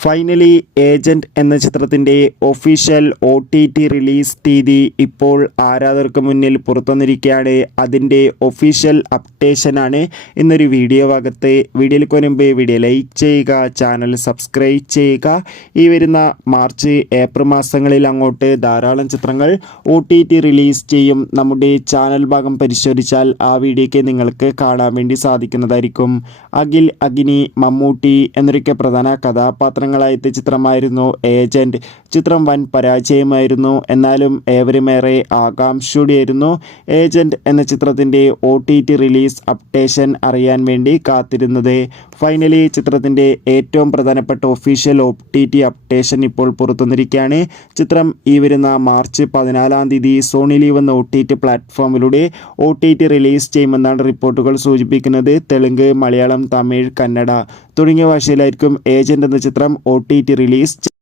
Finally agent എന്ന ചിത്രത്തിൻ്റെ official OTT release തീയതി ഇപ്പോൾ ആരാധകർക്ക് മുന്നിൽ പുറത്തുവന്നിരിക്കുകയാണ്. അതിൻ്റെ ഒഫീഷ്യൽ അപ്ഡേഷനാണ് ഇന്നൊരു വീഡിയോ ഭാഗത്ത്. വീഡിയോയിൽ മുൻപ് വീഡിയോ ലൈക്ക് ചെയ്യുക, ചാനൽ സബ്സ്ക്രൈബ് ചെയ്യുക. ഈ വരുന്ന മാർച്ച് ഏപ്രിൽ മാസങ്ങളിൽ അങ്ങോട്ട് ധാരാളം ചിത്രങ്ങൾ OTT റിലീസ് ചെയ്യും. നമ്മുടെ ചാനൽ ഭാഗം പരിശോധിച്ചാൽ ആ വീഡിയോയ്ക്ക് നിങ്ങൾക്ക് കാണാൻ വേണ്ടി സാധിക്കുന്നതായിരിക്കും. അഖിൽ, അഗ്നി, മമ്മൂട്ടി എന്നൊക്കെ പ്രധാന കഥാപാത്രങ്ങളായ ചിത്രമായിരുന്നു ഏജന്റ്. ചിത്രം വൻ പരാജയമായിരുന്നു. എന്നാലും ഏവരുമേറെ ആകാംക്ഷയോടെയായിരുന്നു ഏജന്റ് എന്ന ചിത്രത്തിൻ്റെ OTT റിലീസ് അപ്ഡേഷൻ അറിയാൻ വേണ്ടി കാത്തിരുന്നത്. ഫൈനലി ചിത്രത്തിൻ്റെ ഏറ്റവും പ്രധാനപ്പെട്ട ഒഫീഷ്യൽ OTT അപ്ഡേഷൻ ഇപ്പോൾ പുറത്തുവന്നിരിക്കുകയാണ്. ചിത്രം ഈ വരുന്ന മാർച്ച് 14 തീയതി സോണി ലീവ് എന്ന OTT പ്ലാറ്റ്ഫോമിലൂടെ OTT റിലീസ് ചെയ്യുമെന്നാണ് റിപ്പോർട്ടുകൾ സൂചിപ്പിക്കുന്നത്. തെലുങ്ക്, മലയാളം, തമിഴ്, കന്നഡ തുടങ്ങിയ ഭാഷയിലായിരിക്കും ഏജന്റ് എന്ന ചിത്രം OTT റിലീസ്